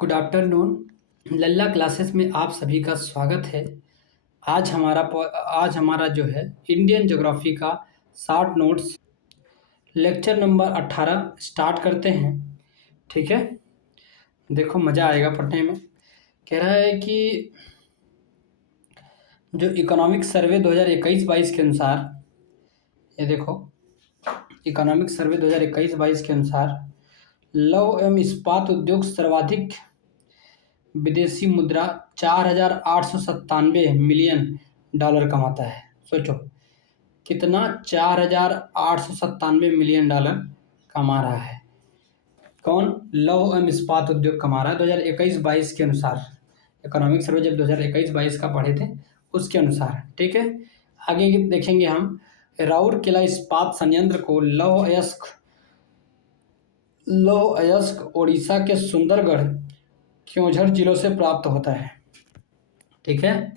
Good afternoon. लल्ला classes में आप सभी का स्वागत है। आज हमारा जो है इंडियन ज्योग्राफी का short notes lecture number 18 start करते हैं। ठीक है, देखो मज़ा आएगा पढ़ने में। कह रहा है कि जो इकोनॉमिक सर्वे 2021-22 के अनुसार, ये देखो इकोनॉमिक सर्वे 2021-22 के अनुसार लौह एवं इस्पात उद्योग सर्वाधिक विदेशी मुद्रा 4,897 मिलियन डॉलर कमाता है। सोचो कितना, 4,897 मिलियन डॉलर कमा रहा है। कौन? लौह एवं इस्पात उद्योग कमा रहा है 2021-22 के अनुसार। इकोनॉमिक सर्वे जब 2021-22 का पढ़े थे उसके अनुसार। ठीक है, आगे देखेंगे हम। राउरकेला इस्पात संयंत्र को लौह अयस्क ओडिशा के सुंदरगढ़ क्योंझर जिलों से प्राप्त होता है। ठीक है,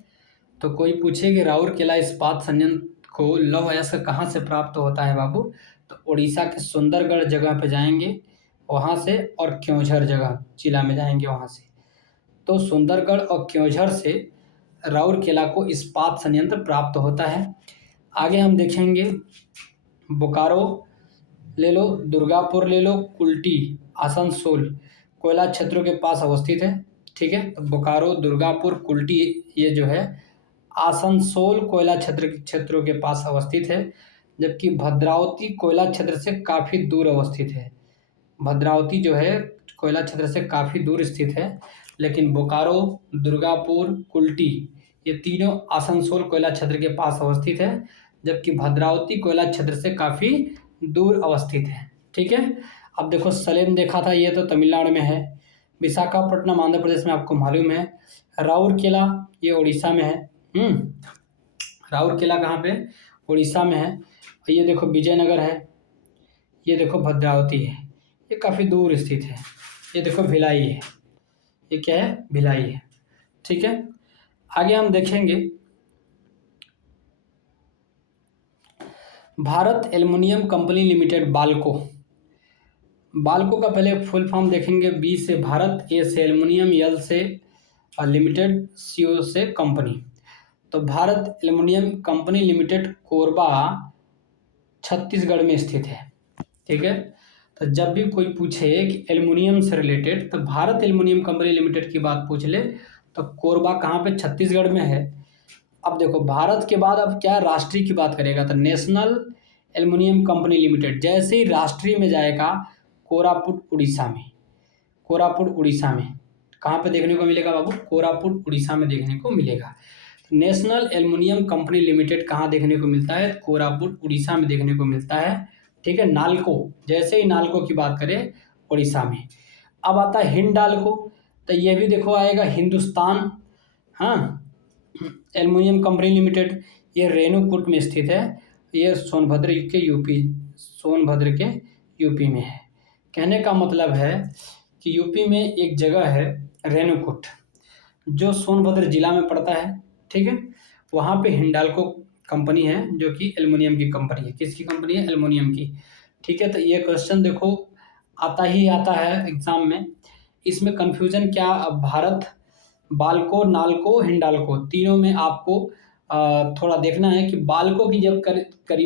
तो कोई पूछे कि राउरकेला इस्पात संयंत्र को लौह अयस्क कहाँ से प्राप्त होता है बाबू, तो उड़ीसा के सुंदरगढ़ जगह पे जाएंगे वहाँ से, और क्योंझर जगह जिला में जाएंगे वहाँ से। तो सुंदरगढ़ और क्योंझर से राउरकेला को इस्पात संयंत्र प्राप्त होता है। आगे हम देखेंगे, बोकारो ले लो, दुर्गापुर ले लो, कुल्टी, आसनसोल कोयला क्षेत्रों के पास अवस्थित है। ठीक है, तो बोकारो, दुर्गापुर, कुल्टी ये जो है आसनसोल कोयला क्षेत्रों के पास अवस्थित है। जबकि भद्रावती कोयला क्षेत्र से काफ़ी दूर अवस्थित है। भद्रावती जो है कोयला क्षेत्र से काफ़ी दूर स्थित है, लेकिन बोकारो, दुर्गापुर, कुल्टी ये तीनों आसनसोल कोयला क्षेत्र के पास अवस्थित है, जबकि भद्रावती कोयला क्षेत्र से काफ़ी दूर अवस्थित है। ठीक है, अब देखो सलेम देखा था, ये तो तमिलनाडु में है। विशाखापट्टनम आंध्र प्रदेश में आपको मालूम है। राउरकेला ये उड़ीसा में है। राउरकेला कहाँ पे? उड़ीसा में है। ये देखो विजयनगर है, ये देखो भद्रावती है, ये काफ़ी दूर स्थित है। ये देखो भिलाई है, ये क्या है? भिलाई है। ठीक है, आगे हम देखेंगे Bharat aluminium company limited, Balco. Balco का पहले फुल फॉर्म देखेंगे। बी से भारत, ए से एल्युमिनियम, एल से लिमिटेड, सी ओ से कंपनी। तो Bharat aluminium company limited Korba Chhattisgarh में स्थित है। ठीक है, तो जब भी कोई पूछे कि एल्युमिनियम से रिलेटेड, तो भारत एल्युमिनियम कंपनी लिमिटेड की बात पूछ ले तो कोरबा कहाँ पे? छत्तीसगढ़ में है। अब देखो भारत के बाद अब क्या राष्ट्रीय की बात करेगा, तो नेशनल एल्युमिनियम कंपनी लिमिटेड। जैसे ही राष्ट्रीय में जाएगा कोरापुट उड़ीसा में। कोरापुट उड़ीसा में कहाँ पे देखने को मिलेगा बाबू? कोरापुट उड़ीसा में देखने को मिलेगा। नेशनल एल्युमिनियम कंपनी लिमिटेड कहाँ देखने को मिलता है? कोरापुट उड़ीसा में देखने को मिलता है। ठीक है, नालको, जैसे ही नालको की बात करें उड़ीसा में। अब आता है हिंडाल्को, तो ये भी देखो आएगा हिंदुस्तान एल्युमिनियम कंपनी लिमिटेड, ये रेणुकूट में स्थित है। ये सोनभद्र के यूपी में है। कहने का मतलब है कि यूपी में एक जगह है रेणुकूट, जो सोनभद्र जिला में पड़ता है। ठीक है, वहाँ पे हिंडाल्को कंपनी है, जो कि एल्युमिनियम की कंपनी है। किसकी कंपनी है? एल्युमिनियम की। ठीक है, तो ये क्वेश्चन देखो आता ही आता है एग्जाम में। इसमें कंफ्यूजन क्या? भारत, बाल्को, नाल्को, हिंडाल्को तीनों में आपको थोड़ा देखना है कि बाल्को की जब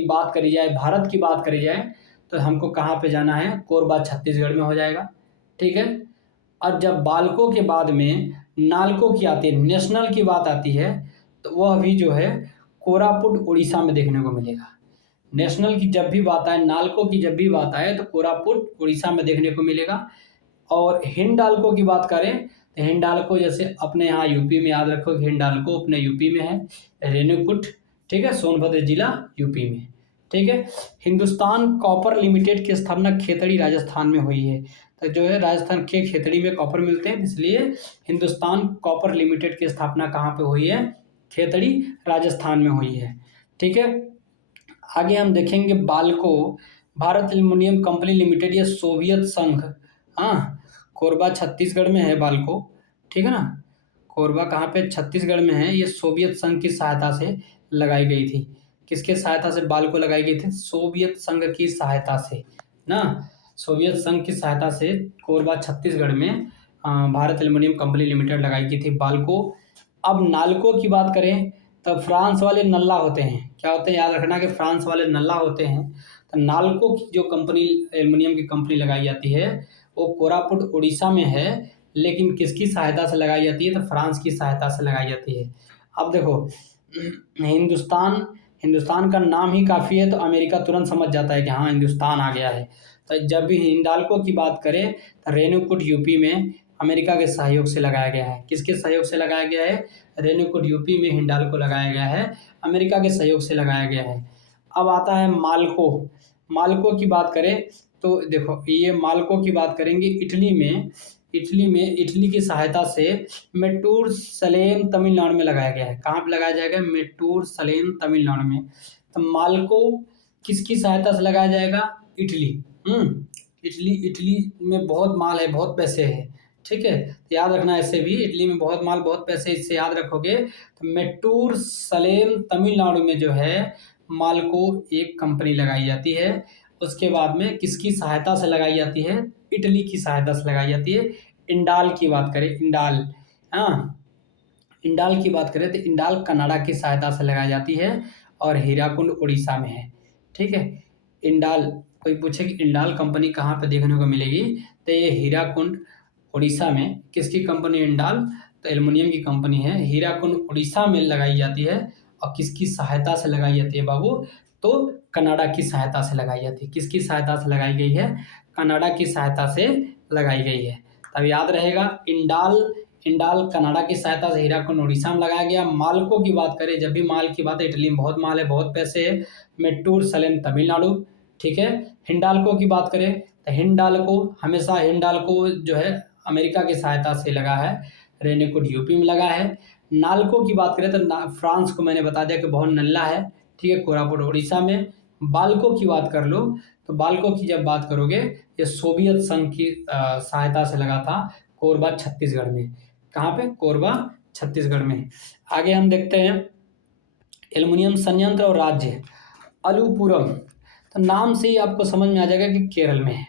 बात करी जाए, भारत की बात करी जाए, तो हमको कहाँ पे जाना है? कोरबा छत्तीसगढ़ में हो जाएगा। ठीक है, और जब बाल्को के बाद में नाल्को की आती है, नेशनल की बात आती है, तो वह भी जो है कोरापुट उड़ीसा में देखने को मिलेगा। नेशनल की जब भी बात आए, नाल्को की जब भी बात आए, तो कोरापुट उड़ीसा में देखने को मिलेगा। और हिंडाल्को की बात करें तो हिंडाल्को जैसे अपने यहाँ यूपी में, याद रखो कि हिंडाल्को अपने यूपी में है, रेणुकूट। ठीक है, सोनभद्र जिला यूपी में। ठीक है, हिंदुस्तान कॉपर लिमिटेड की स्थापना खेतड़ी राजस्थान में हुई है। तो जो है राजस्थान के खेतड़ी में कॉपर मिलते हैं, इसलिए हिंदुस्तान कॉपर लिमिटेड की स्थापना कहाँ पे हुई है? खेतड़ी राजस्थान में हुई है। ठीक है, आगे हम देखेंगे Balco, Bharat aluminium company limited, ये सोवियत संघ, कोरबा छत्तीसगढ़ में है बाल्को। ठीक है ना, कोरबा कहाँ पे? छत्तीसगढ़ में है। ये सोवियत संघ की सहायता से लगाई गई थी। किसके सहायता से बाल्को लगाई गई थी? सोवियत संघ की सहायता से ना। सोवियत संघ की सहायता से कोरबा छत्तीसगढ़ में भारत एल्युमिनियम कंपनी लिमिटेड लगाई गई थी बाल्को। अब नाल्को की बात करें तो फ्रांस वाले नल्ला होते हैं, क्या होते हैं, याद रखना कि फ्रांस वाले नल्ला होते हैं। तो नाल्को की जो कंपनी एल्युमिनियम की कंपनी लगाई जाती है वो कोरापुट उड़ीसा में है, लेकिन किसकी सहायता से लगाई जाती है, तो फ्रांस की सहायता से लगाई जाती है। अब देखो हिंदुस्तान का नाम ही काफ़ी है तो अमेरिका तुरंत समझ जाता है कि हाँ हिंदुस्तान आ गया है। तो जब भी हिंडाल्को की बात करें तो रेणुकूट यूपी में अमेरिका के सहयोग से लगाया गया है। किसके सहयोग से लगाया गया है, रेणुकूट यूपी में हिंडाल्को लगाया गया है, अमेरिका के सहयोग से लगाया गया है। अब आता है माल्को। माल्को की बात करें तो देखो ये माल्को की बात करेंगे इटली की सहायता से मेट्टूर सलेम तमिलनाडु में लगाया गया है। कहाँ पे लगाया जाएगा, मेट्टूर सलेम तमिलनाडु में। तो माल्को किसकी सहायता से लगाया जाएगा, इटली। इटली में बहुत माल है, बहुत पैसे है, ठीक है, तो याद रखना ऐसे भी इटली में बहुत माल बहुत पैसे, इससे याद रखोगे। तो मेट्टूर सलेम तमिलनाडु में जो है माल्को एक कंपनी लगाई जाती है। उसके बाद में किसकी सहायता से लगाई जाती है, इटली की सहायता से लगाई जाती है। इंडाल की बात करें, इंडाल की बात करें तो इंडाल कनाडा की सहायता से लगाई जाती है और हीराकुंड उड़ीसा में है, ठीक है। इंडाल, कोई पूछे कि इंडाल कंपनी कहाँ पे देखने को मिलेगी, तो ये हीराकुंड उड़ीसा में। किसकी कंपनी, इंडाल, तो एल्युमिनियम की कंपनी है, हीराकुंड उड़ीसा में लगाई जाती है। और किसकी सहायता से लगाई जाती है बाबू, तो कनाडा की सहायता से लगाई जाती है। किसकी सहायता से लगाई गई है, कनाडा की सहायता से लगाई गई है। तब याद रहेगा इंडाल कनाडा की सहायता से हीराकुंड उड़ीसा में लगाया गया। माल्को की बात करें, जब भी माल की बात है, इटली में बहुत माल है, बहुत पैसे है, मेट्टूर सलेम तमिलनाडु, ठीक है। हिंडाल्को की बात करें तो हिंडाल्को जो है अमेरिका की सहायता से लगा है, रेणुकूट यूपी में लगा है। नाल्को की बात करें तो फ्रांस को मैंने बता दिया कि बहुत नल्ला है, ठीक है, कोरापुट उड़ीसा में। बाल्को की बात कर लो तो बाल्को की जब बात करोगे ये सोवियत संघ की सहायता से लगा था, कोरबा छत्तीसगढ़ में। कहाँ पे, कोरबा छत्तीसगढ़ में। आगे हम देखते हैं एल्युमिनियम संयंत्र और राज्य। अलुपुरम, तो नाम से ही आपको समझ में आ जाएगा कि केरल में है।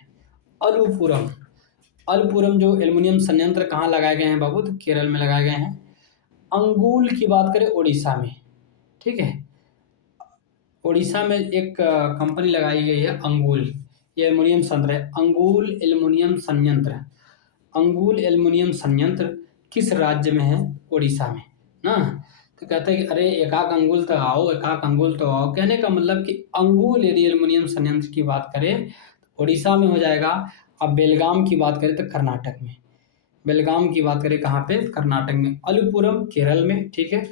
अलपुरम जो एल्युमिनियम संयंत्र कहाँ लगाए गए हैं बाबू, तो केरल में लगाए गए हैं। अंगुल की बात करें उड़ीसा में, ठीक है, उड़ीसा में एक कंपनी लगाई गई है अंगुल, ये एल्युमिनियम संयंत्र है, अंगुल एल्युमिनियम संयंत्र किस राज्य में है, उड़ीसा में ना। तो कहते हैं कि अरे एक आध अंगुल तो आओ, कहने का मतलब कि अंगुल यदि एल्युमिनियम संयंत्र की बात करें तो उड़ीसा में हो जाएगा। अब बेलगाम की बात करें तो कर्नाटक में, बेलगाम की बात करें कहाँ पे, कर्नाटक में। अलुपुरम केरल में, ठीक है।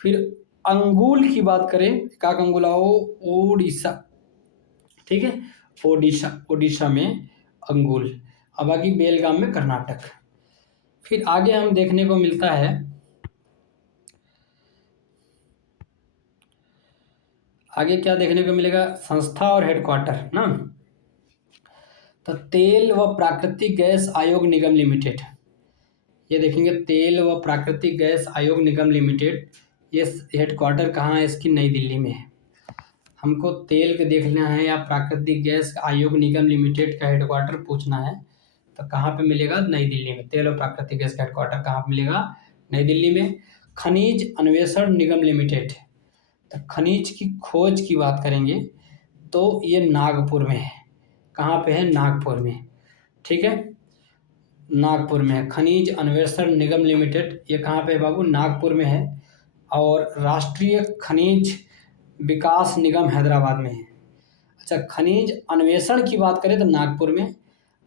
फिर अंगुल की बात करें, एक आध अंगुल आओ, उड़ीसा, ठीक है, ओडिशा में अंगुल, अब बाकी बेलगाम में कर्नाटक। फिर आगे हम देखने को मिलता है, आगे क्या देखने को मिलेगा, संस्था और हेडक्वार्टर ना। तो तेल व प्राकृतिक गैस आयोग निगम लिमिटेड, ये देखेंगे तेल व प्राकृतिक गैस आयोग निगम लिमिटेड, ये हेडक्वार्टर कहाँ है इसकी, नई दिल्ली में है। हमको तेल के देखना है या प्राकृतिक गैस आयोग निगम लिमिटेड का हेडक्वार्टर पूछना है तो कहाँ पे मिलेगा, नई दिल्ली में। तेल और प्राकृतिक गैस का हेडक्वार्टर कहाँ पे मिलेगा, नई दिल्ली में। खनिज अन्वेषण निगम लिमिटेड, तो खनिज की खोज की बात करेंगे तो ये नागपुर में है। कहाँ पे है, नागपुर में, ठीक है, नागपुर में है। खनिज अन्वेषण निगम लिमिटेड ये कहाँ पे है बाबू, नागपुर में है। और राष्ट्रीय खनिज विकास निगम हैदराबाद में है। अच्छा, खनिज अन्वेषण की बात करें तो नागपुर में,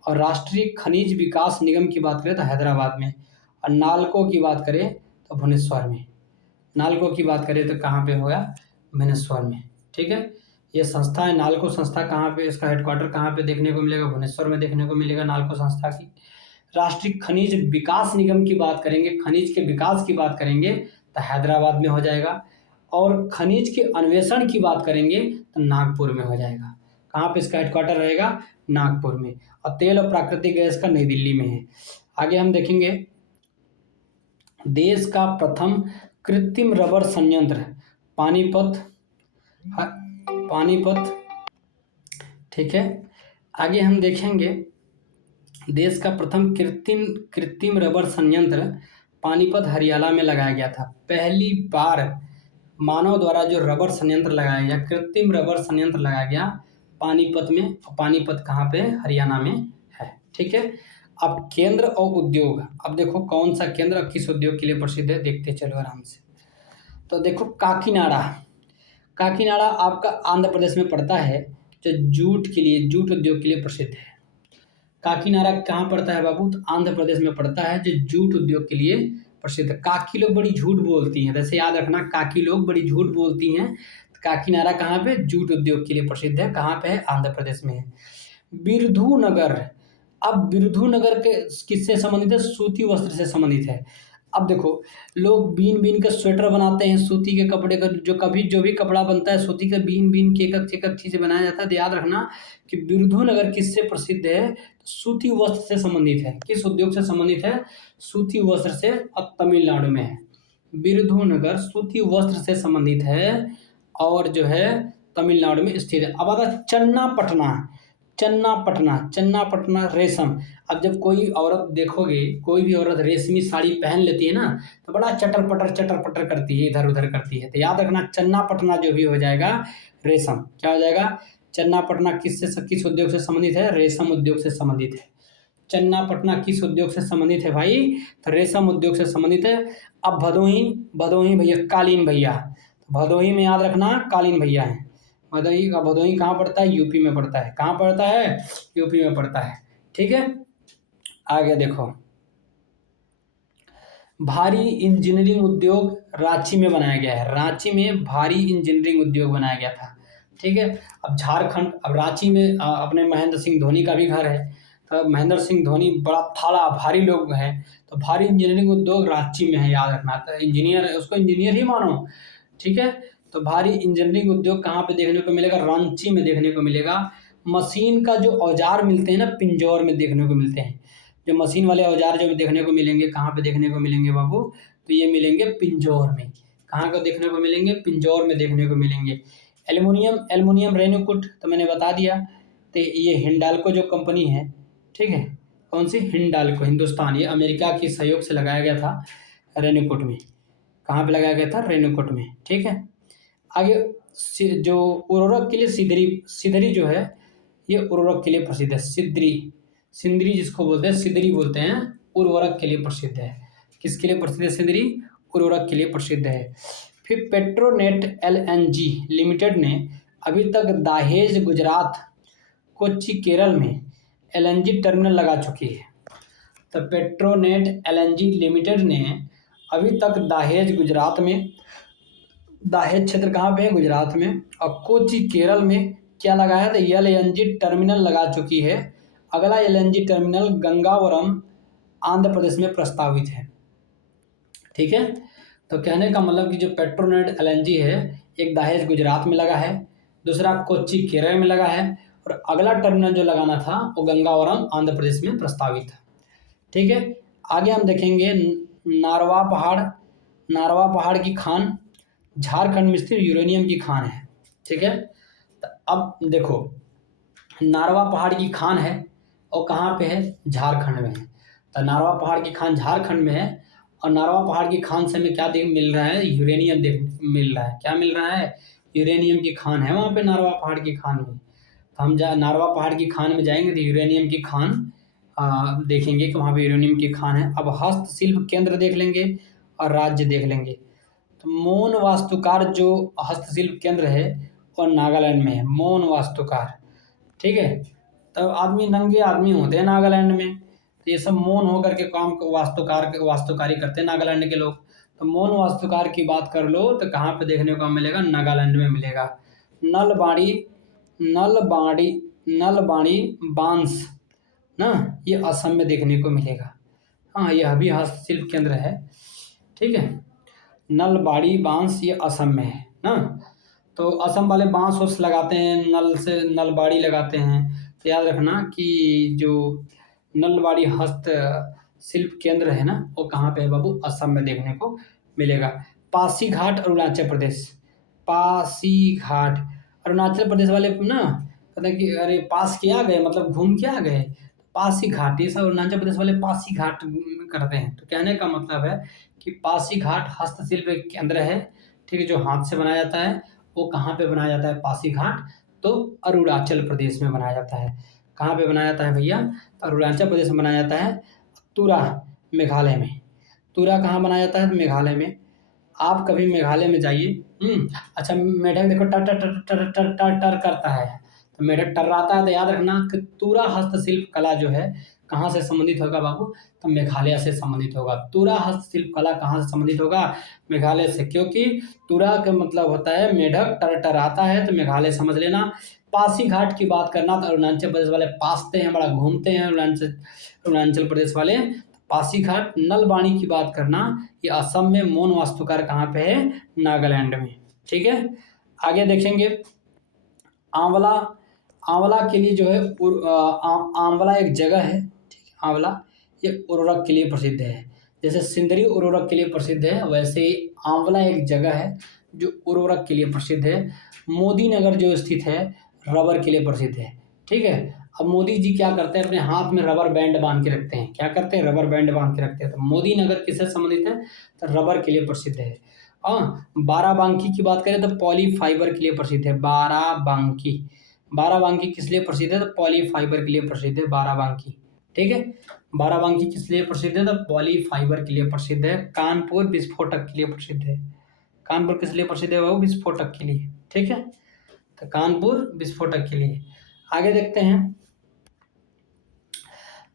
और राष्ट्रीय खनिज विकास निगम की बात करें तो हैदराबाद में। और नाल्को की बात करें तो भुवनेश्वर में। नाल्को की बात करें तो कहाँ पे होगा, भुवनेश्वर में, ठीक है। ये संस्था है नाल्को संस्था, कहाँ पे, इसका हेडक्वार्टर कहाँ पे देखने को मिलेगा, भुवनेश्वर में देखने को मिलेगा नाल्को संस्था की। राष्ट्रीय खनिज विकास निगम की बात करेंगे, खनिज के विकास की बात करेंगे तो हैदराबाद में हो जाएगा। और खनिज के अन्वेषण की बात करेंगे तो नागपुर में हो जाएगा। कहाँ पे इसका हेडक्वार्टर रहेगा, नागपुर में। और तेल और प्राकृतिक गैस का नई दिल्ली में है। आगे हम देखेंगे देश का प्रथम कृत्रिम रबर संयंत्र पानीपत, ठीक है। आगे हम देखेंगे देश का प्रथम कृत्रिम कृत्रिम रबर संयंत्र पानीपत हरियाणा में लगाया गया था। पहली बार मानव द्वारा जो रबर संयंत्र लगाया गया, कृत्रिम रबर संयंत्र लगाया गया पानीपत में। पानीपत कहाँ पे? हरियाणा में है। ठीक है। अब केंद्र और उद्योग, अब देखो कौन सा केंद्र और किस उद्योग के लिए प्रसिद्ध है, देखते चलो आराम से। तो देखो काकीनाडा, काकीनाडा आपका आंध्र प्रदेश में पड़ता है, जो जूट के लिए, जूट उद्योग के लिए प्रसिद्ध है। काकीनाडा कहाँ पड़ता है बाबू? तो आंध्र प्रदेश में पड़ता है, जो जूट उद्योग के लिए प्रसिद्ध है। काकी लोग बड़ी झूठ बोलती हैं, जैसे याद रखना, काकी लोग बड़ी झूठ बोलती हैं। तो काकीनाडा कहाँ पे? जूट उद्योग के लिए प्रसिद्ध है। कहाँ पे है? आंध्र प्रदेश में है। बिरधू नगर, अब बिरधू नगर के किससे संबंधित है? सूती वस्त्र से संबंधित है। अब देखो, लोग बीन बीन के स्वेटर बनाते हैं, सूती के कपड़े का, जो भी कपड़ा बनता है सूती का, बीन बीन के एक एक चीज़ बनाया जाता है। तो याद रखना कि बिरधू नगर किससे प्रसिद्ध है? सूती वस्त्र से संबंधित है। किस उद्योग से संबंधित है? सूती वस्त्र से, और तमिलनाडु में है। बिरधू नगर सूती वस्त्र से संबंधित है और जो है तमिलनाडु में स्थित है। अब आता है चन्नापटना, चन्नापटना, चन्नापटना रेशम। अब जब कोई औरत देखोगे, कोई भी औरत रेशमी साड़ी पहन लेती है ना, तो बड़ा चटर पटर करती है, इधर उधर करती है। तो याद रखना चन्नापटना जो भी हो जाएगा रेशम, क्या हो जाएगा? चन्नापटना किस उद्योग से संबंधित है? रेशम उद्योग से संबंधित है। चन्नापटना किस उद्योग से संबंधित है भाई? तो रेशम उद्योग से संबंधित है। अब भदोही, भदोही भैया कालीन भैया, तो भदोही में याद रखना कालीन भैया है। भदोही कहाँ पड़ता है? यूपी में पड़ता है। कहाँ पड़ता है? यूपी में पड़ता है। ठीक है। आगे देखो, भारी इंजीनियरिंग उद्योग रांची में बनाया गया है। रांची में भारी इंजीनियरिंग उद्योग बनाया गया था। ठीक है। अब झारखंड, अब रांची में अपने महेंद्र सिंह धोनी का भी घर है। तो महेंद्र सिंह धोनी बड़ा थाला भारी लोग हैं, तो भारी इंजीनियरिंग उद्योग रांची में है, याद रखना। तो इंजीनियर है, उसको इंजीनियर ही मानो। ठीक है। तो भारी इंजीनियरिंग उद्योग कहाँ पे देखने को मिलेगा? रांची में देखने को मिलेगा। मशीन का जो औजार मिलते हैं ना, पिंजौर में देखने को मिलते हैं। जो मशीन वाले औजार जो देखने को मिलेंगे, कहाँ पे देखने को मिलेंगे बाबू? तो ये मिलेंगे पिंजौर में। कहाँ को देखने को मिलेंगे? पिंजौर में देखने को मिलेंगे। एल्युमिनियम, एल्युमिनियम रेणुकूट तो मैंने बता दिया। तो ये हिंडाल्को जो कंपनी है, ठीक है, कौन सी? हिंडाल्को, हिंदुस्तान, ये अमेरिका के सहयोग से लगाया गया था रेणुकूट में। कहाँ पे लगाया गया था? रेणुकूट में। ठीक है। आगे जो उर्वरक के लिए सिदरी, सिदरी जो है ये उर्वरक के लिए प्रसिद्ध है। सिदरी, सिंदरी जिसको बोलते हैं, सिदरी बोलते हैं, उर्वरक के लिए प्रसिद्ध है। किसके लिए प्रसिद्ध है? सिंदरी उर्वरक के लिए प्रसिद्ध है। फिर पेट्रोनेट एलएनजी लिमिटेड ने अभी तक दहेज गुजरात, कोच्चि केरल में एलएनजी टर्मिनल लगा चुकी है। तो पेट्रोनेट एलएनजी लिमिटेड ने अभी तक दहेज गुजरात में, दहेज क्षेत्र कहाँ पे है? गुजरात में। और कोच्चि केरल में क्या लगाया? तो एलएनजी टर्मिनल लगा चुकी है। अगला एलएनजी टर्मिनल गंगावरम आंध्र प्रदेश में प्रस्तावित है। ठीक है। तो कहने का मतलब कि जो पेट्रोनेट एलएनजी है, एक दहेज गुजरात में लगा है, दूसरा कोच्चि केरल में लगा है, और अगला टर्मिनल जो लगाना था वो गंगावरम आंध्र प्रदेश में प्रस्तावित था। ठीक है। आगे हम देखेंगे नारवा पहाड़, नारवा पहाड़ की खान झारखंड में स्थित यूरेनियम की खान है। ठीक है। तो अब देखो, नारवा पहाड़ की खान है और कहाँ पे है? झारखंड में है। तो नारवा पहाड़ की खान झारखंड में है, और नारवा पहाड़ की खान से हमें क्या मिल रहा है? यूरेनियम मिल रहा है। क्या मिल रहा है? यूरेनियम की खान है वहाँ पे नारवा पहाड़ की खान में। तो हम नारवा पहाड़ की खान में जाएंगे तो यूरेनियम की खान देखेंगे कि वहाँ पे यूरेनियम की खान है। अब हस्तशिल्प केंद्र देख लेंगे और राज्य देख लेंगे। तो मौन वास्तुकार जो हस्तशिल्प केंद्र है वो नागालैंड में है। मौन वास्तुकार, ठीक है। तो आदमी, नंगे आदमी होते हैं नागालैंड में, तो ये सब मौन होकर के काम वास्तुकारी करते हैं नागालैंड के लोग। तो मौन वास्तुकार की बात कर लो तो कहाँ पे देखने को मिलेगा? नागालैंड में मिलेगा। नलबाड़ी, नलबाड़ी, नलबाड़ी बांस ना, ये असम में देखने को मिलेगा। हाँ, यह भी हस्तशिल्प केंद्र है। ठीक है। नलबाड़ी बांस ये असम में है ना। तो असम वाले बांस उस लगाते हैं, नल से नलबाड़ी लगाते हैं। तो याद रखना कि जो नलबाड़ी हस्त शिल्प केंद्र है ना, वो कहाँ पे है बाबू? असम में देखने को मिलेगा। पासीघाट अरुणाचल प्रदेश, पासीघाट अरुणाचल प्रदेश वाले ना कहते हैं कि अरे पास के आ गए, मतलब घूम के आ गए। पासीघाट, ये सब अरुणाचल प्रदेश वाले पासीघाट करते हैं। तो कहने का मतलब है कि पासीघाट हस्तशिल्प एक केंद्र है, ठीक है, जो हाथ से बनाया जाता है। वो कहाँ पे बनाया जाता है पासीघाट? तो अरुणाचल प्रदेश में बनाया जाता है। कहाँ पे बनाया जाता है भैया? तो अरुणाचल प्रदेश में बनाया जाता है, तुरा, मेघालय में। तुरा कहाँ बनाया जाता है? तो मेघालय में। आप कभी मेघालय में जाइए। अच्छा, मेढक देखो टर टर टर टर टर टर टर करता है, तो मेढक टर्राता है, तो याद रखना कि तुरा हस्तशिल्प कला जो है कहाँ से संबंधित होगा बाबू? तो मेघालय से संबंधित होगा। तुरा हस्तशिल्प कला कहाँ से संबंधित होगा? मेघालय से, क्योंकि तुरा का मतलब होता है मेढक टरटराता है, तो मेघालय समझ लेना। पासीघाट की बात करना तो अरुणाचल प्रदेश वाले पासते हैं, बड़ा घूमते हैं अरुणाचल प्रदेश वाले। पासीघाट। नलबाणी की बात करना, ये असम में, मौन वास्तुकार कहाँ पे है? नागालैंड में। ठीक है, आगे देखेंगे। आंवला, आंवला के लिए जो है आंवला एक जगह है, ठीक है, आंवला ये उर्वरक के लिए प्रसिद्ध है। जैसे सिंदरी उर्वरक के लिए प्रसिद्ध है, वैसे ही आंवला एक जगह है जो उर्वरक के लिए प्रसिद्ध है। मोदी नगर जो स्थित है, रबर के लिए प्रसिद्ध है। ठीक है, अब मोदी जी क्या करते हैं? अपने हाथ में रबर बैंड बांध के रखते हैं। क्या करते हैं? रबर बैंड बांध के रखते हैं। तो मोदी नगर किससे संबंधित है? तो रबर के लिए प्रसिद्ध है। बाराबांकी की बात करें तो पॉली फाइबर के लिए प्रसिद्ध है। बाराबांकी, बाराबांकी किस लिए प्रसिद्ध है? तो पॉली फाइबर के लिए प्रसिद्ध है बाराबांकी। ठीक है, बाराबांकी किस लिए प्रसिद्ध है? तो पॉली फाइबर के लिए प्रसिद्ध है। कानपुर विस्फोटक के लिए प्रसिद्ध है। कानपुर किस लिए प्रसिद्ध है बाबू? विस्फोटक के लिए। ठीक है, तो कानपुर विस्फोटक के लिए। आगे देखते हैं,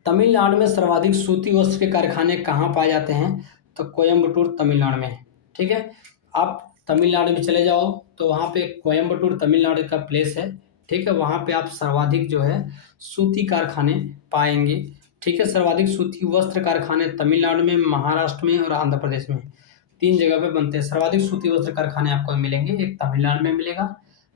तमिलनाडु में सर्वाधिक सूती वस्त्र के कारखाने कहाँ पाए जाते हैं? तो कोयम्बटूर तमिलनाडु में। ठीक है, आप तमिलनाडु में चले जाओ तो वहाँ पे कोयम्बटूर तमिलनाडु का प्लेस है। ठीक है, वहाँ पे आप सर्वाधिक जो है सूती कारखाने पाएंगे। ठीक है, सर्वाधिक सूती वस्त्र कारखाने तमिलनाडु में, महाराष्ट्र में और आंध्र प्रदेश में, 3 जगह पे बनते हैं। सर्वाधिक सूती वस्त्र कारखाने आपको मिलेंगे, एक तमिलनाडु में मिलेगा,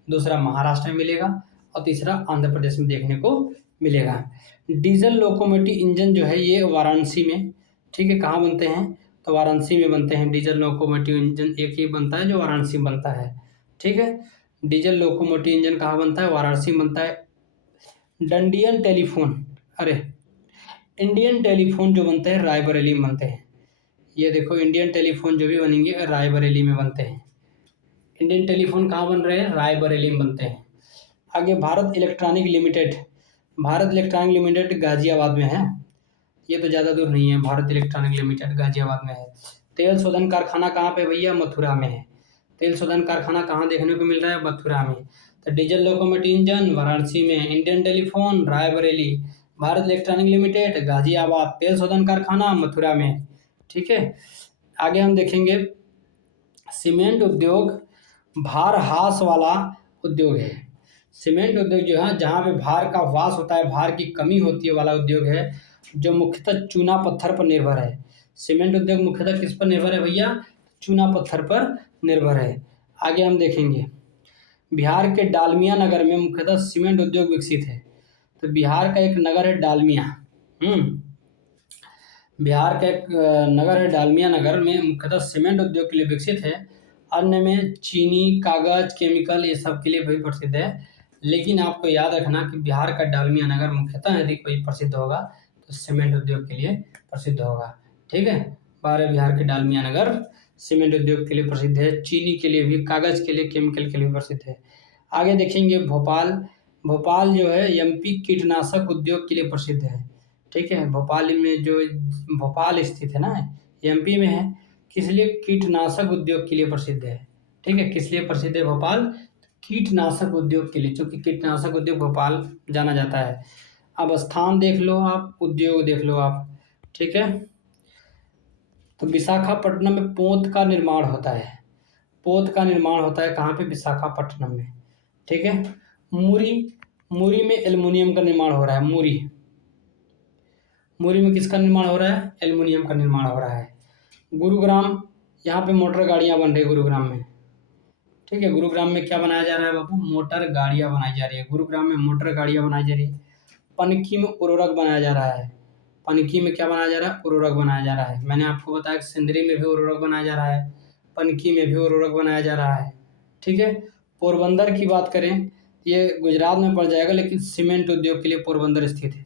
दूसरा महाराष्ट्र में मिलेगा और तीसरा आंध्र प्रदेश में देखने को मिलेगा। डीजल लोकोमोटिव इंजन जो है ये वाराणसी में, ठीक है, कहाँ बनते हैं? तो वाराणसी में बनते हैं। डीजल लोकोमोटिव इंजन एक ही बनता है जो वाराणसी में बनता है। ठीक है, डीजल लोकोमोटिव इंजन कहाँ बनता है? वाराणसी में बनता है। डंडियन टेलीफोन, अरे इंडियन टेलीफोन जो बनते हैं रायबरेली में बनते हैं। ये देखो, इंडियन टेलीफोन जो भी बनेंगे रायबरेली में बनते हैं। इंडियन टेलीफोन कहाँ बन रहे हैं? रायबरेली में बनते हैं। आगे Bharat electronic limited, Bharat electronic limited Ghaziabad में है। ये तो ज़्यादा दूर नहीं है, भारत इलेक्ट्रॉनिक लिमिटेड गाजियाबाद में है। तेल शोधन कारखाना कहाँ पे भैया? मथुरा में है। तेल शोधन कारखाना कहाँ देखने को मिल रहा है? मथुरा में। तो डीजल लोकोमोटिव इंजन वाराणसी में, Indian telephone Raebareli, Bharat electronic limited Ghaziabad, तेल शोधन कारखाना मथुरा में। ठीक है, आगे हम देखेंगे, सीमेंट उद्योग भार ह्रास वाला उद्योग है। सीमेंट उद्योग जो है, जहाँ पे भार का ह्रास होता है, भार की कमी होती है वाला उद्योग है, जो मुख्यतः चूना पत्थर पर निर्भर है। सीमेंट उद्योग मुख्यतः किस पर निर्भर है भैया? चूना पत्थर पर निर्भर है। आगे हम देखेंगे, बिहार के डालमिया नगर में मुख्यतः सीमेंट उद्योग विकसित है। तो बिहार का एक नगर है डालमिया। बिहार का एक नगर है डालमिया नगर में मुख्यतः सीमेंट उद्योग के लिए विकसित है। अन्य में चीनी, कागज, केमिकल, ये सब के लिए भी प्रसिद्ध है। लेकिन आपको याद रखना कि बिहार का डालमिया नगर मुख्यतः यदि कोई प्रसिद्ध होगा तो सीमेंट उद्योग के लिए प्रसिद्ध होगा। ठीक है, बिहार के डालमिया नगर सीमेंट उद्योग के लिए प्रसिद्ध है, चीनी के लिए भी, कागज के लिए, केमिकल के लिए भी प्रसिद्ध है। आगे देखेंगे, भोपाल, भोपाल जो है एमपी कीटनाशक उद्योग के लिए प्रसिद्ध है। ठीक है, भोपाल में जो भोपाल स्थित है ना, एमपी में है, किस लिए? कीटनाशक उद्योग के लिए प्रसिद्ध है। ठीक है, किस लिए प्रसिद्ध है भोपाल? कीटनाशक उद्योग के लिए, क्योंकि कीटनाशक उद्योग भोपाल जाना जाता है। अब स्थान देख लो आप, उद्योग देख लो आप। ठीक है, तो विशाखापट्टनम में पोत का निर्माण होता है। पोत का निर्माण होता है कहाँ पे? विशाखापट्टनम में। ठीक है, मुरी, मुरी में एल्युमिनियम का निर्माण हो रहा है। मुरी, मुरी में किसका निर्माण हो रहा है? एल्युमिनियम का निर्माण हो रहा है। गुरुग्राम, यहाँ पे मोटर गाड़ियाँ बन रही है गुरुग्राम में। ठीक है, गुरुग्राम में क्या बनाया जा रहा है बाबू? मोटर गाड़ियाँ बनाई जा रही है। गुरुग्राम में मोटर गाड़ियाँ बनाई जा रही है। पनकी में उर्वरक बनाया जा रहा है। पनकी में क्या बनाया जा रहा है? उर्वरक बनाया जा रहा है। मैंने आपको बताया कि सिंदरी में भी उर्वरक बनाया जा रहा है, पनकी में भी उर्वरक बनाया जा रहा है। ठीक है, पोरबंदर की बात करें, ये गुजरात में पड़ जाएगा, लेकिन सीमेंट उद्योग के लिए पोरबंदर स्थित है।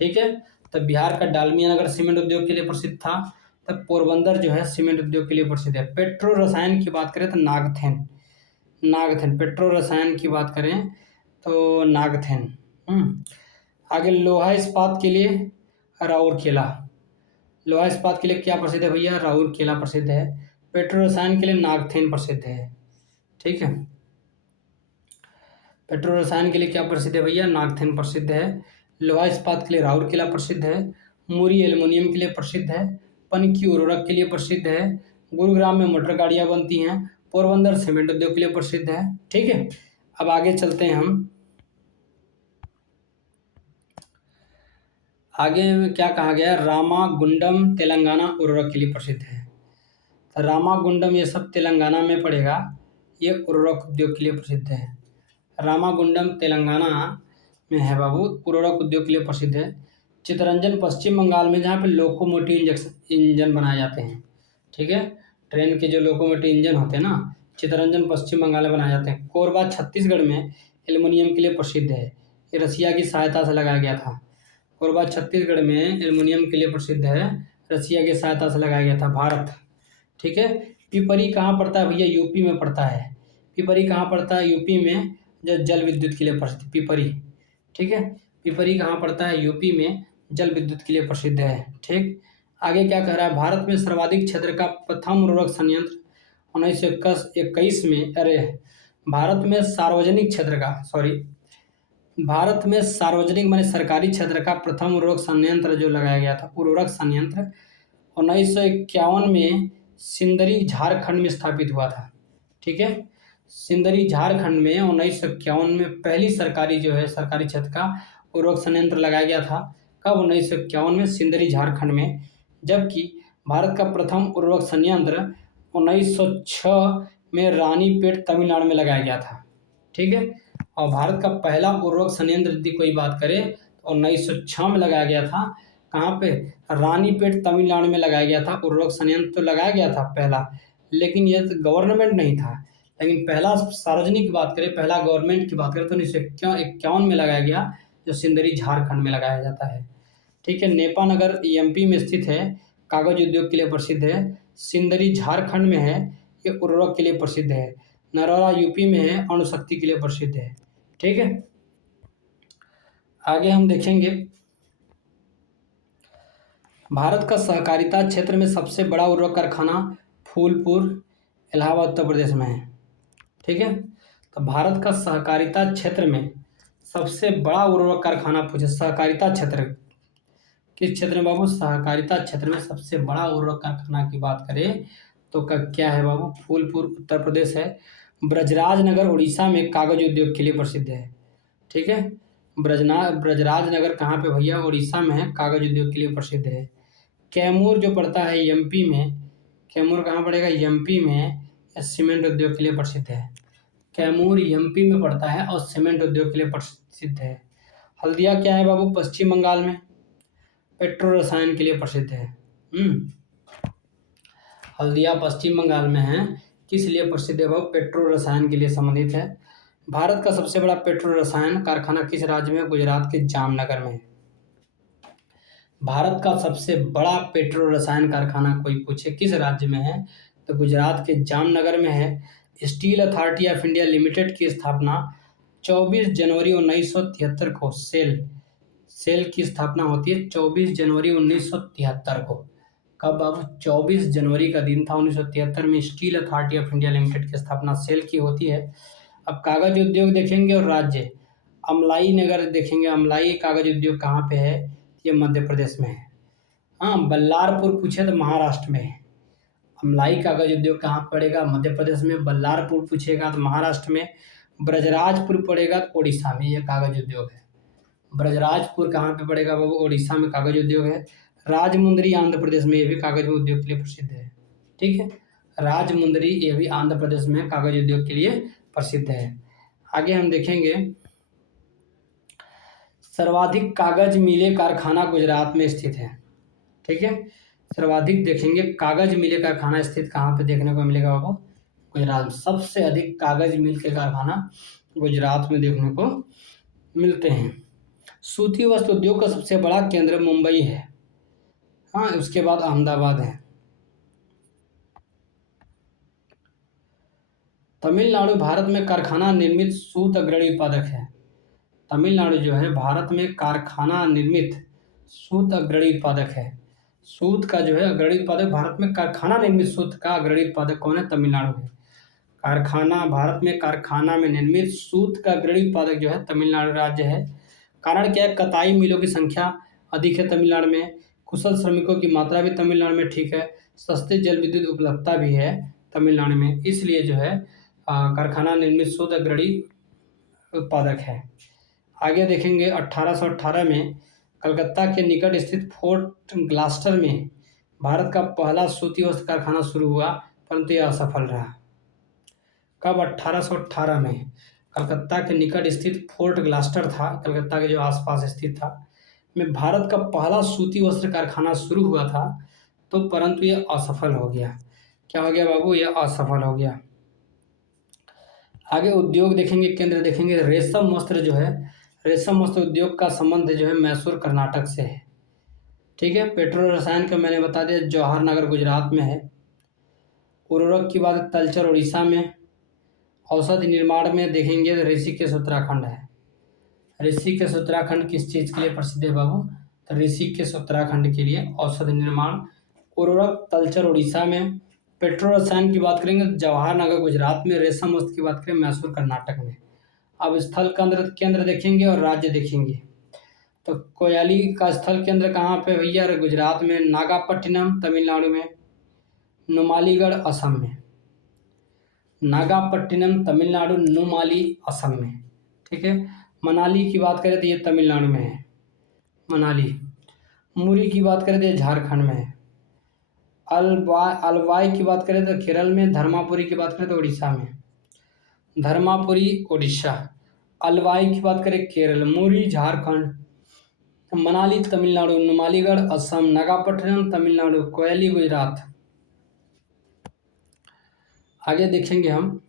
ठीक है। तब बिहार का डालमिया नगर सीमेंट उद्योग के लिए प्रसिद्ध था। तब पोरबंदर जो है सीमेंट उद्योग के लिए प्रसिद्ध है। पेट्रो रसायन की बात करें तो नागथेन, नागथेन पेट्रो रसायन की बात करें तो नागथेन। आगे लोहा इस्पात के लिए राउरकेला, लोहा इस्पात के लिए क्या प्रसिद्ध है भैया? राउरकेला प्रसिद्ध है। पेट्रो रसायन के लिए नागथेन प्रसिद्ध है। ठीक है, पेट्रो रसायन के लिए क्या प्रसिद्ध है भैया? नागथेन प्रसिद्ध है। लोहा इस्पात के लिए राउरकेला प्रसिद्ध है। मुरी एल्युमिनियम के लिए प्रसिद्ध है। पनकी उर्वरक के लिए प्रसिद्ध है। गुरुग्राम में मोटर गाड़ियाँ बनती हैं। पोरबंदर सीमेंट उद्योग के लिए प्रसिद्ध है। ठीक है, अब आगे चलते हैं हम। आगे में क्या कहा गया? रामागुंडम तेलंगाना उर्वरक के लिए प्रसिद्ध है। तो रामागुंडम ये सब तेलंगाना में पड़ेगा, ये उर्वरक उद्योग के लिए प्रसिद्ध है। रामागुंडम तेलंगाना में है बाबू, उर्वरक उद्योग के लिए प्रसिद्ध है। चितरंजन पश्चिम बंगाल में, जहाँ पे लोकोमोटिव इंजन बनाए जाते हैं। ठीक है, ट्रेन के जो लोकोमोटिव इंजन होते हैं ना, चितरंजन पश्चिम बंगाल में बनाए जाते हैं। कोरबा छत्तीसगढ़ में एल्युमिनियम के लिए प्रसिद्ध है। ये रसिया की सहायता से लगाया गया था। कोरबा छत्तीसगढ़ में एल्युमिनियम के लिए प्रसिद्ध है, रसिया की सहायता से लगाया गया था। भारत। ठीक है, पिपरी कहाँ पड़ता है भैया? यूपी में पड़ता है। पिपरी कहाँ पड़ता है? यूपी में, जो जल विद्युत के लिए प्रसिद्ध पिपरी। ठीक है, पिपरी कहाँ पड़ता है? यूपी में, जल विद्युत के लिए प्रसिद्ध है। ठीक, आगे क्या कह रहा है? भारत में सर्वाधिक क्षेत्र का प्रथम उर्वरक संयंत्र 1921 में, अरे भारत में सार्वजनिक क्षेत्र का, सॉरी, भारत में सार्वजनिक माने सरकारी क्षेत्र का प्रथम उर्वरक संयंत्र जो लगाया गया था, उर्वरक संयंत्र 1951 में सिंदरी झारखंड में स्थापित हुआ था। ठीक है, सिंदरी झारखंड में 1951 में पहली सरकारी जो है सरकारी क्षेत्र का उर्वरक संयंत्र लगाया गया था। कब? 1951 में सिंदरी झारखंड में। जबकि भारत का प्रथम उर्वरक संयंत्र 1906 में रानीपेट तमिलनाडु में लगाया गया था। ठीक है, और भारत का पहला उर्वरक संयंत्र यदि कोई बात करे तो 1906 में लगाया गया था। कहाँ पे? रानीपेट तमिलनाडु में लगाया गया था। उर्वरक संयंत्र तो लगाया गया था पहला, लेकिन यह गवर्नमेंट नहीं था। लेकिन पहला सार्वजनिक की बात करें, पहला गवर्नमेंट की बात करें तो 1951 में लगाया गया, जो सिंदरी झारखंड में लगाया जाता है। ठीक है, नेपानगर एमपी में स्थित है, कागज उद्योग के लिए प्रसिद्ध है। सिंदरी झारखंड में है, ये उर्वरक के लिए प्रसिद्ध है। नरौरा यूपी में है, अणुशक्ति के लिए प्रसिद्ध है। ठीक है, आगे हम देखेंगे। भारत का सहकारिता क्षेत्र में सबसे बड़ा उर्वरक कारखाना फूलपुर, इलाहाबाद, उत्तर प्रदेश में है। ठीक है, तो भारत का सहकारिता क्षेत्र में सबसे बड़ा उर्वरक कारखाना पूछे, सहकारिता क्षेत्र किस क्षेत्र में बाबू? सहकारिता क्षेत्र में सबसे बड़ा उर्वरक कारखाना की बात करें तो क्या है बाबू? फूलपुर, उत्तर प्रदेश है। ब्रजराज नगर उड़ीसा में कागज उद्योग के लिए प्रसिद्ध है। ठीक है, ब्रजराज नगर कहाँ पे भैया? उड़ीसा में है, कागज उद्योग के लिए प्रसिद्ध है। कैमूर जो पड़ता है एमपी में, कैमूर कहाँ पड़ेगा? एमपी में, सीमेंट उद्योग के लिए प्रसिद्ध है। कैमूर एमपी में पड़ता है और सीमेंट उद्योग के लिए प्रसिद्ध है। हल्दिया क्या है बाबू? पश्चिम बंगाल में, पेट्रो रसायन के लिए प्रसिद्ध है। हल्दिया पश्चिम बंगाल में है, किस लिए प्रसिद्ध है बाबू? पेट्रो रसायन के लिए संबंधित है। भारत का सबसे बड़ा पेट्रो रसायन कारखाना किस राज्य में? गुजरात के जामनगर में है। भारत का सबसे बड़ा पेट्रो रसायन कारखाना कोई पूछे किस राज्य में है तो गुजरात के जामनगर में है। Steel authority of India limited की स्थापना 24 जनवरी 1973 को, सेल की स्थापना होती है 24 जनवरी 1973 को। कब बाबू? 24 जनवरी का दिन था 1973 में steel authority of India limited की स्थापना सेल की होती है। अब कागज उद्योग देखेंगे और राज्य, अमलाई नगर देखेंगे। अमलाई कागज उद्योग कहाँ पे है? ये मध्य प्रदेश में है। हाँ, बल्लारपुर पूछे तो महाराष्ट्र में है। अमलाई कागज उद्योग कहाँ पड़ेगा? मध्य प्रदेश में। बल्लारपुर पूछेगा तो महाराष्ट्र में। ब्रजराजपुर पड़ेगा तो उड़ीसा में, ये कागज उद्योग है। ब्रजराजपुर कहाँ पे पड़ेगा बाबू? उड़ीसा में कागज उद्योग है। राजमुंदरी आंध्र प्रदेश में, ये भी कागज उद्योग के लिए प्रसिद्ध है। ठीक है, राजमुंदरी ये भी आंध्र प्रदेश में कागज उद्योग के लिए प्रसिद्ध है। आगे हम देखेंगे, सर्वाधिक कागज मिले कारखाना गुजरात में स्थित है। ठीक है, सर्वाधिक देखेंगे कागज मिले कारखाना स्थित कहाँ पे देखने को मिलेगा बाबू? गुजरात में। सबसे अधिक कागज मिल के कारखाना गुजरात में देखने को मिलते हैं। सूती वस्त्र उद्योग का सबसे बड़ा केंद्र मुंबई है। हाँ, उसके बाद अहमदाबाद है। तमिलनाडु भारत में कारखाना निर्मित सूत अग्रणी उत्पादक है। तमिलनाडु जो है भारत में कारखाना निर्मित सूत अग्रणी उत्पादक है। सूत का जो है अग्रणी उत्पादक, भारत में कारखाना निर्मित सूत का अग्रणी उत्पादक कौन है? तमिलनाडु है। कारखाना, भारत में कारखाना में निर्मित सूत का अग्रणी उत्पादक जो है तमिलनाडु राज्य है। कारण क्या है? कताई मिलों की संख्या अधिक है तमिलनाडु में, कुशल श्रमिकों की मात्रा भी तमिलनाडु में ठीक है, सस्ते जल विद्युत उपलब्धता भी है तमिलनाडु में, इसलिए जो है कारखाना निर्मित सूत अग्रणी उत्पादक है। आगे देखेंगे 1818 में कलकत्ता के निकट स्थित फोर्ट ग्लास्टर में भारत का पहला सूती वस्त्र कारखाना शुरू हुआ, परंतु यह असफल रहा। कब? 1818 में कलकत्ता के निकट स्थित फोर्ट ग्लास्टर था, कलकत्ता के जो आसपास स्थित था, में भारत का पहला सूती वस्त्र कारखाना शुरू हुआ था, तो परंतु यह असफल हो गया। क्या हो गया बाबू? यह असफल हो गया। आगे उद्योग देखेंगे, केंद्र देखेंगे। रेशम वस्त्र जो है, रेशम वस्त्र उद्योग का संबंध जो है मैसूर कर्नाटक से है। ठीक है। पेट्रो रसायन का मैंने बता दिया, जवाहर नगर गुजरात में है। उर्वरक की बात तलचर उड़ीसा में। औषधि निर्माण में देखेंगे तो ऋषिकेश उत्तराखंड है। ऋषिकेश उत्तराखंड किस चीज़ के लिए प्रसिद्ध है बाबू? तो ऋषिकेश उत्तराखंड के लिए औषधि निर्माण। उर्वरक तलचर उड़ीसा में। पेट्रो रसायन की बात करेंगे जवाहर नगर गुजरात में। रेशम वस्त्र की बात करें मैसूर कर्नाटक में। अब स्थल केंद्र देखेंगे और राज्य देखेंगे। तो कोयली का स्थल केंद्र कहाँ पे भैया? गुजरात में। नागापट्टिनम तमिलनाडु में। नुमालीगढ़ असम में। नागापट्टिनम तमिलनाडु, नुमाली असम में। ठीक है। मनाली की बात करें तो ये तमिलनाडु में है, मनाली। मुरी की बात करें तो ये झारखंड में है। अलवाई की बात करें तो केरल में। धर्मापुरी की बात करें तो उड़ीसा में। धर्मापुरी उड़ीसा, अलवाई की बात करें केरल, मुरी झारखंड, मनाली तमिलनाडु, नुमालीगढ़ असम, नागापट्टिनम तमिलनाडु, कोयली गुजरात। आगे देखेंगे हम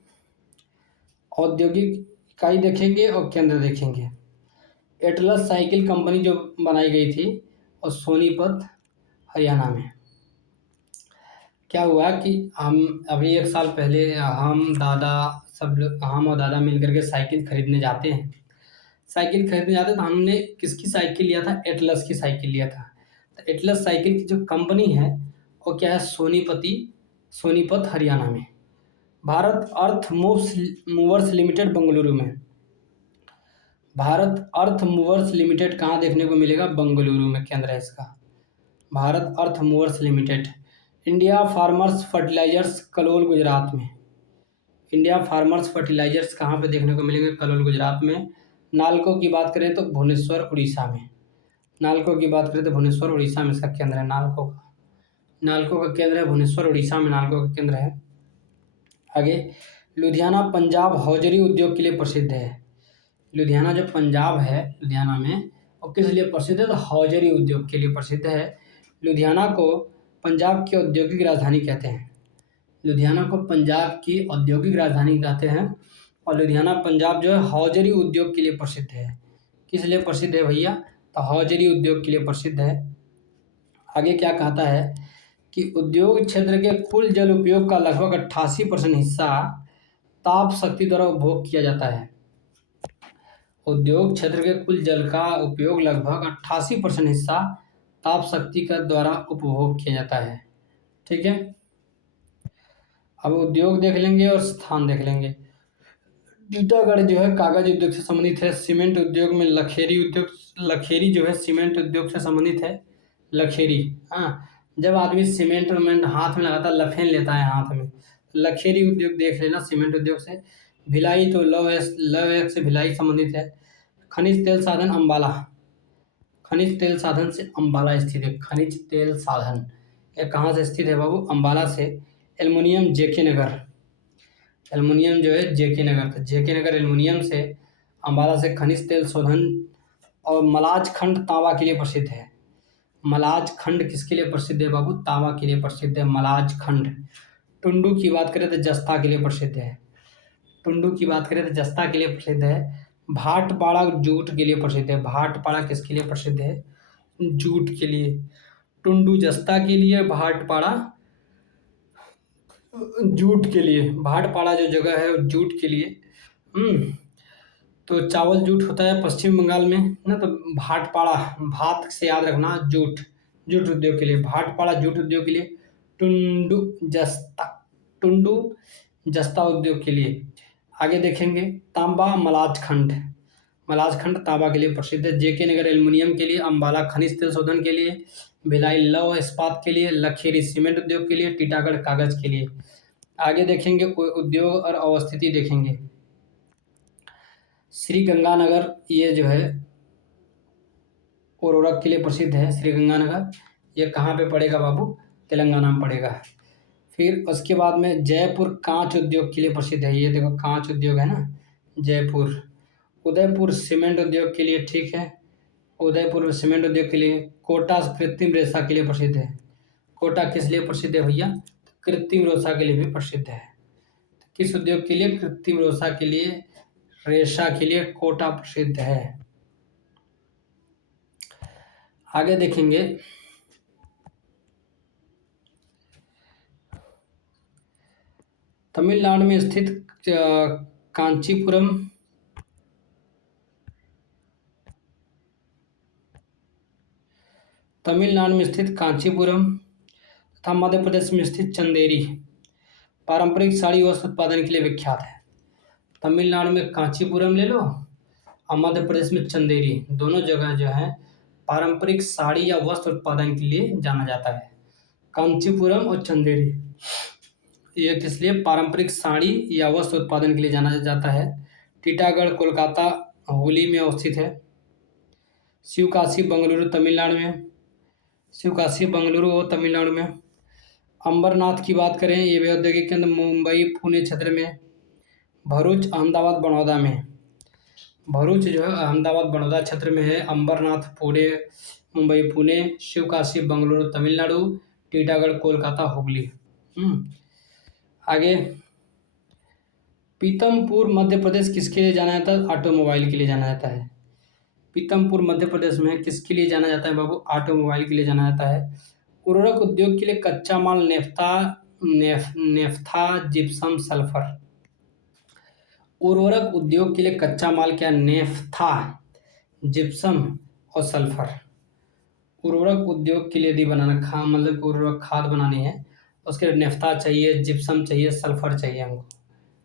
औद्योगिक इकाई देखेंगे और केंद्र देखेंगे। एटलस साइकिल कंपनी जो बनाई गई थी और सोनीपत हरियाणा में। क्या हुआ कि हम अभी 1 साल पहले हम और दादा मिल करके साइकिल खरीदने जाते हैं। साइकिल खरीदने जाते तो हमने किसकी साइकिल लिया था? एटलस की साइकिल लिया था। तो एटलस साइकिल की जो कंपनी है वो क्या है? सोनीपत हरियाणा में। भारत अर्थ मूवर्स लिमिटेड बेंगलुरु में। भारत अर्थ मूवर्स लिमिटेड कहाँ देखने को मिलेगा? बेंगलुरु में केंद्र है इसका। भारत अर्थ मूवर्स लिमिटेड। इंडिया फार्मर्स फर्टिलाइजर्स कलोल गुजरात में। इंडिया फार्मर्स फर्टिलाइजर्स कहाँ पे देखने को मिलेंगे? कलोल गुजरात में। नालको की बात करें तो भुवनेश्वर उड़ीसा में। नालको की बात करें तो भुवनेश्वर उड़ीसा में इसका केंद्र है। नालको का केंद्र है भुवनेश्वर उड़ीसा में, नालको का केंद्र है। आगे लुधियाना पंजाब हौजरी उद्योग के लिए प्रसिद्ध है। लुधियाना जो पंजाब है, लुधियाना में और किस लिए प्रसिद्ध है? तो हौजरी उद्योग के लिए प्रसिद्ध है। लुधियाना को पंजाब की औद्योगिक राजधानी कहते हैं। लुधियाना को पंजाब की औद्योगिक राजधानी कहते हैं और लुधियाना पंजाब जो है हौजरी उद्योग के लिए प्रसिद्ध है। किस लिए प्रसिद्ध है भैया? तो हौजरी उद्योग के लिए प्रसिद्ध है। आगे क्या कहता है कि उद्योग क्षेत्र के कुल जल उपयोग का लगभग 88% हिस्सा ताप शक्ति द्वारा उपभोग किया जाता है। उद्योग क्षेत्र के कुल जल का उपयोग लगभग 88% हिस्सा ताप शक्ति का द्वारा उपभोग किया जाता है। ठीक है। अब उद्योग देख लेंगे और स्थान देख लेंगे। टीटागढ़ जो है कागज उद्योग से संबंधित है। सीमेंट उद्योग में लखेरी जो है सीमेंट उद्योग से संबंधित है। लखेरी, हाँ, जब आदमी सीमेंट हाथ में लगाता है, लफेन लेता है हाथ में, लखेरी उद्योग देख लेना सीमेंट उद्योग से। भिलाई तो लव से भिलाई संबंधित है। खनिज तेल साधन अम्बाला, खनिज तेल साधन से अम्बाला स्थित है। खनिज तेल साधन ये कहाँ से स्थित है बाबू? अम्बाला से। एल्युमिनियम जेके नगर, एल्युमिनियम जो है जेके नगर, तो जेके नगर एल्युमिनियम से। अम्बाला से खनिज तेल शोधन। और मलाज खंड तांबा के लिए प्रसिद्ध है। मलाज खंड किसके लिए प्रसिद्ध है बाबू? तांबा के लिए प्रसिद्ध है मलाज खंड। टुंडू की बात करें तो जस्ता के लिए प्रसिद्ध है। टुंडू की बात करें तो जस्ता के लिए प्रसिद्ध है। भाटपाड़ा जूट के लिए प्रसिद्ध है। भाटपाड़ा किसके लिए प्रसिद्ध है? जूट के लिए। टुंडू जस्ता के लिए, भाटपाड़ा जूट के लिए। भाटपाड़ा जो जगह है वो जूट के लिए। तो चावल जूट होता है पश्चिम बंगाल में ना, तो भाटपाड़ा, भात से याद रखना, जूट, जूट उद्योग के लिए, भाटपाड़ा जूट उद्योग के लिए। टुंडू जस्ता, टुंडू जस्ता उद्योग के लिए। आगे देखेंगे तांबा मलाज खंड, मलाज खंड तांबा के लिए प्रसिद्ध है। जेके नगर एल्युमिनियम के लिए, अंबाला खनिज तेल शोधन के लिए, भिलाई लौह इस्पात के लिए, लखेरी सीमेंट उद्योग के लिए, टीटागढ़ कागज के लिए। आगे देखेंगे उद्योग और अवस्थिति देखेंगे। श्री गंगानगर ये जो है उर्वरक के लिए प्रसिद्ध है। श्री गंगानगर ये कहाँ पे पड़ेगा बाबू? तेलंगाना में पड़ेगा। फिर उसके बाद में जयपुर कांच उद्योग के लिए प्रसिद्ध है। ये देखो कांच उद्योग है ना, जयपुर। उदयपुर सीमेंट उद्योग के लिए, ठीक है, उदयपुर सीमेंट उद्योग के लिए। कोटा कृत्रिम रेशा के लिए प्रसिद्ध है। कोटा किस लिए प्रसिद्ध है भैया? कृत्रिम रेशा के लिए भी प्रसिद्ध है। किस उद्योग के लिए? कृत्रिम रेशा के लिए, रेशा के लिए कोटा प्रसिद्ध है। आगे देखेंगे तमिलनाडु में स्थित कांचीपुरम, तमिलनाडु में स्थित कांचीपुरम तथा मध्य प्रदेश में स्थित चंदेरी पारंपरिक साड़ी वस्त्र उत्पादन के लिए विख्यात है। तमिलनाडु में कांचीपुरम ले लो और मध्य प्रदेश में चंदेरी, दोनों जगह जो है पारंपरिक साड़ी या वस्त्र उत्पादन के लिए जाना जाता है। कांचीपुरम और चंदेरी ये किस लिए? पारंपरिक साड़ी या वस्त्र उत्पादन के लिए जाना जाता है। टीटागढ़ कोलकाता हुगली में अवस्थित है। शिवकाशी बंगलुरु तमिलनाडु में, शिवकाशी बंगलुरु तमिलनाडु में। अंबरनाथ की बात करें, ये भी औद्योगिक केंद्र मुंबई पुणे क्षेत्र में। भरूच अहमदाबाद बड़ौदा में, भरूच जो है अहमदाबाद बड़ौदा क्षेत्र में है। अंबरनाथ पुणे मुंबई पुणे, शिवकाशी बंगलुरु तमिलनाडु, टीटागढ़ कोलकाता हुगली। आगे पीतमपुर मध्य प्रदेश किसके लिए जाना जाता है? ऑटोमोबाइल के लिए जाना जाता है। पीतमपुर मध्य प्रदेश में किसके लिए जाना जाता है बाबू? ऑटोमोबाइल के लिए जाना जाता है। उर्वरक उद्योग के लिए कच्चा माल नेफ्था जिप्सम सल्फर। उर्वरक उद्योग के लिए कच्चा माल क्या? नेफ्था, जिप्सम और सल्फर। उर्वरक उद्योग के लिए यदि बनाना मतलब उर्वरक खाद बनानी है, उसके लिए नेफ्था चाहिए, जिप्सम चाहिए, सल्फर चाहिए हमको,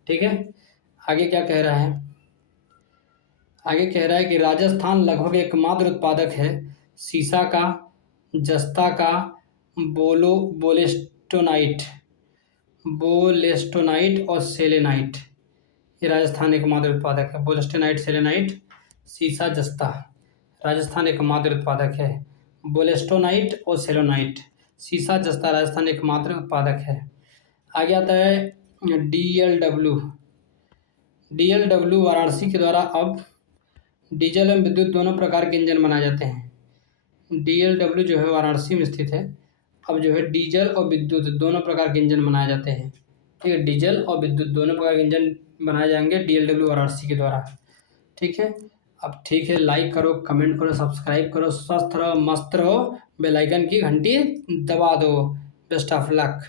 ठीक है। आगे क्या कह रहा है? आगे कह रहा है कि राजस्थान लगभग एकमात्र उत्पादक है सीसा का, जस्ता का, बोलेस्टोनाइट और सेलेनाइट। ये राजस्थान एकमात्र उत्पादक है। बोलेस्टोनाइट, सेलेनाइट, सीसा, जस्ता राजस्थान एकमात्र उत्पादक है। बोलेस्टोनाइट और सेलेनाइट, सीसा, जस्ता राजस्थान एकमात्र उत्पादक है। आगे आता है डीएलडब्ल्यू वाराणसी के द्वारा अब डीजल एवं विद्युत दोनों प्रकार के इंजन बनाए जाते हैं। डीएलडब्ल्यू जो है वाराणसी में स्थित है। अब जो है डीजल और विद्युत दोनों प्रकार के इंजन बनाए जाते हैं, ठीक है। डीजल और विद्युत दोनों प्रकार के इंजन बनाए जाएंगे डीएलडब्ल्यू वाराणसी के द्वारा, ठीक है। अब ठीक है, लाइक करो, कमेंट करो, सब्सक्राइब करो, स्वस्थ रहो, मस्त रहो, बेल आइकन की घंटी दबा दो। Best of luck.